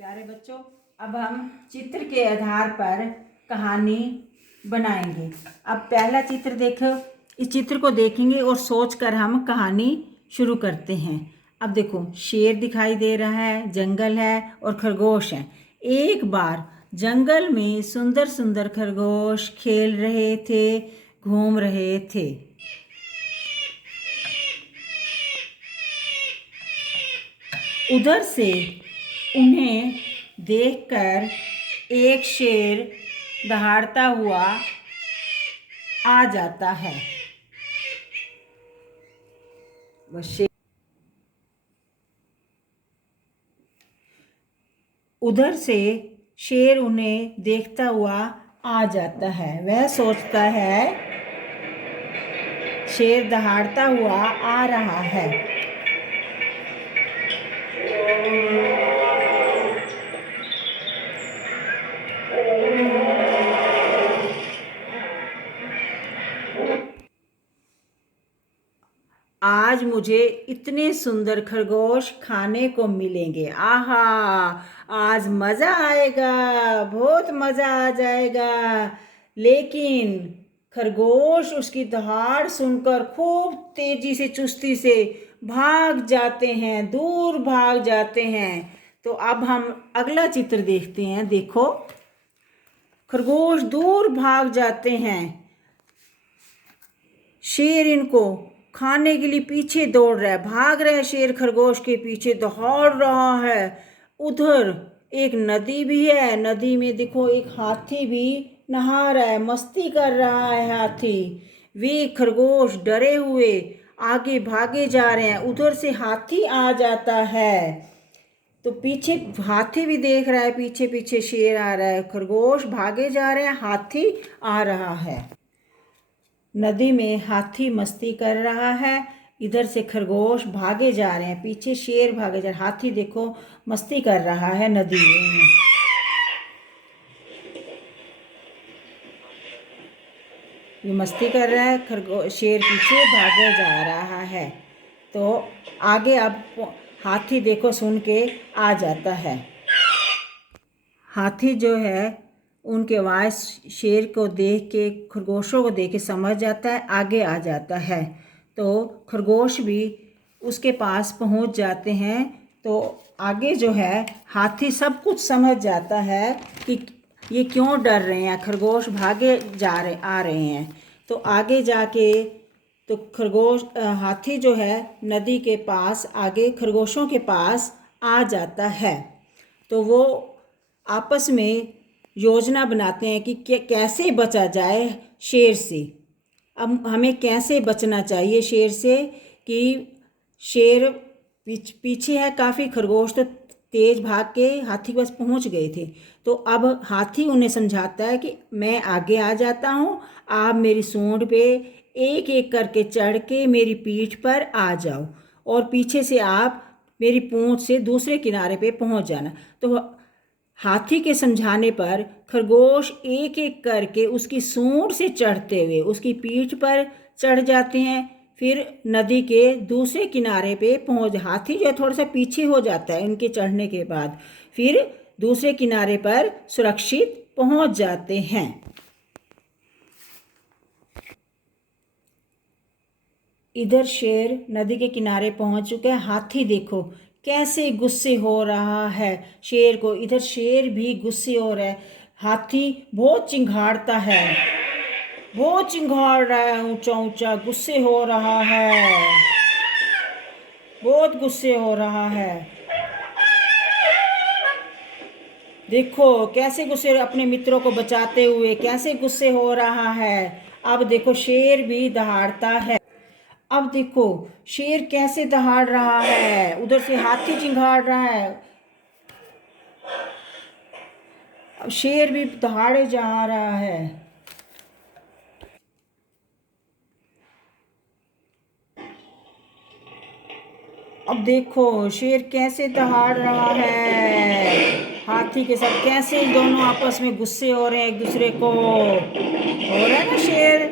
प्यारे बच्चों, अब हम चित्र के आधार पर कहानी बनाएंगे। अब पहला चित्र देखो, इस चित्र को देखेंगे और सोचकर हम कहानी शुरू करते हैं। अब देखो, शेर दिखाई दे रहा है, जंगल है और खरगोश है। एक बार जंगल में सुंदर सुंदर खरगोश खेल रहे थे, घूम रहे थे। उधर से उन्हें देखकर एक शेर दहाड़ता हुआ आ जाता है। उधर से शेर उन्हें देखता हुआ आ जाता है। वह सोचता है शेर दहाड़ता हुआ आ रहा है। आज मुझे इतने सुंदर खरगोश खाने को मिलेंगे। आहा, आज मज़ा आएगा, बहुत मज़ा आ जाएगा। लेकिन खरगोश उसकी दहाड़ सुनकर खूब तेजी से, चुस्ती से भाग जाते हैं, दूर भाग जाते हैं। तो अब हम अगला चित्र देखते हैं। देखो, खरगोश दूर भाग जाते हैं। शेर इनको खाने के लिए पीछे दौड़ रहा है, भाग रहा है। शेर खरगोश के पीछे दौड़ रहा है। उधर एक नदी भी है। नदी में देखो, एक हाथी भी नहा रहा है, मस्ती कर रहा है हाथी। वे खरगोश डरे हुए आगे भागे जा रहे हैं। उधर से हाथी आ जाता है, तो पीछे हाथी भी देख रहा है, पीछे पीछे शेर आ रहा है। खरगोश भागे जा रहे हैं, हाथी आ रहा है। नदी में हाथी मस्ती कर रहा है, इधर से खरगोश भागे जा रहे हैं, पीछे शेर भागे जा रहे हैं। हाथी देखो मस्ती कर रहा है नदी में। ये मस्ती कर रहा है, खरगोश शेर पीछे भागे जा रहा है। तो आगे अब हाथी देखो सुन के आ जाता है। हाथी जो है उनके आवाज़ शेर को देख के, खरगोशों को देख के समझ जाता है, आगे आ जाता है। तो खरगोश भी उसके पास पहुंच जाते हैं। तो आगे जो है हाथी सब कुछ समझ जाता है कि ये क्यों डर रहे हैं, खरगोश भागे आ रहे हैं। तो आगे जाके तो हाथी जो है नदी के पास आगे खरगोशों के पास आ जाता है। तो वो आपस में योजना बनाते हैं कि कैसे बचा जाए शेर से। अब हमें कैसे बचना चाहिए शेर से, कि शेर पीछे है काफ़ी, खरगोश तो तेज भाग के हाथी के पास पहुंच गए थे। तो अब हाथी उन्हें समझाता है कि मैं आगे आ जाता हूँ, आप मेरी सूंड पे एक एक करके चढ़ के मेरी पीठ पर आ जाओ और पीछे से आप मेरी पूंछ से दूसरे किनारे पे पहुंच जाना। तो हाथी के समझाने पर खरगोश एक एक करके उसकी सूंड से चढ़ते हुए उसकी पीठ पर चढ़ जाते हैं। फिर नदी के दूसरे किनारे पे हाथी जो है थोड़ा सा पीछे हो जाता है उनके चढ़ने के बाद, फिर दूसरे किनारे पर सुरक्षित पहुंच जाते हैं। इधर शेर नदी के किनारे पहुंच चुका है। हाथी देखो कैसे गुस्से हो रहा है शेर को, इधर शेर भी गुस्से हो रहा है। हाथी बहुत चिंघाड़ता है, बहुत चिंघाड़ रहा है, ऊंचा ऊंचा गुस्से हो रहा है, बहुत गुस्से हो रहा है। देखो कैसे गुस्से, अपने मित्रों को बचाते हुए कैसे गुस्से हो रहा है। अब देखो शेर भी दहाड़ता है। अब देखो शेर कैसे दहाड़ रहा है, उधर से हाथी चिंघाड़ रहा है। अब शेर भी दहाड़े जा रहा है। अब देखो शेर कैसे दहाड़ रहा है हाथी के साथ, कैसे दोनों आपस में गुस्से हो रहे हैं एक दूसरे को। हो रहा है ना शेर।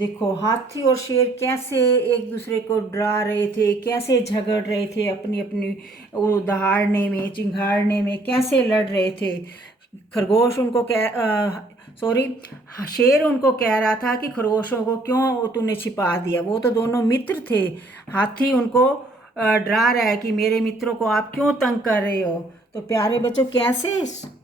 देखो हाथी और शेर कैसे एक दूसरे को डरा रहे थे, कैसे झगड़ रहे थे, अपनी अपनी वो दहाड़ने में चिंघाड़ने में कैसे लड़ रहे थे। खरगोश उनको शेर उनको कह रहा था कि खरगोशों को क्यों तूने छिपा दिया। वो तो दोनों मित्र थे। हाथी उनको डरा रहा है कि मेरे मित्रों को आप क्यों तंग कर रहे हो। तो प्यारे बच्चों कैसे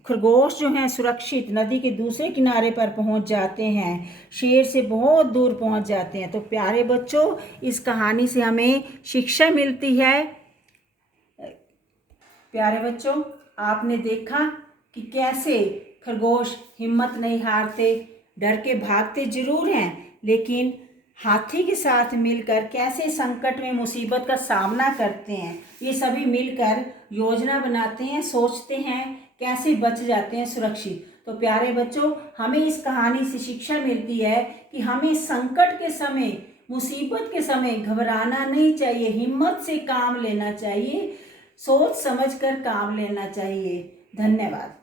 खरगोश जो हैं सुरक्षित नदी के दूसरे किनारे पर पहुंच जाते हैं, शेर से बहुत दूर पहुंच जाते हैं। तो प्यारे बच्चों इस कहानी से हमें शिक्षा मिलती है। प्यारे बच्चों आपने देखा कि कैसे खरगोश हिम्मत नहीं हारते, डर के भागते जरूर हैं, लेकिन हाथी के साथ मिलकर कैसे संकट में मुसीबत का सामना करते हैं। ये सभी मिलकर योजना बनाते हैं, सोचते हैं, कैसे बच जाते हैं सुरक्षित। तो प्यारे बच्चों हमें इस कहानी से शिक्षा मिलती है कि हमें संकट के समय, मुसीबत के समय घबराना नहीं चाहिए, हिम्मत से काम लेना चाहिए, सोच समझकर काम लेना चाहिए। धन्यवाद।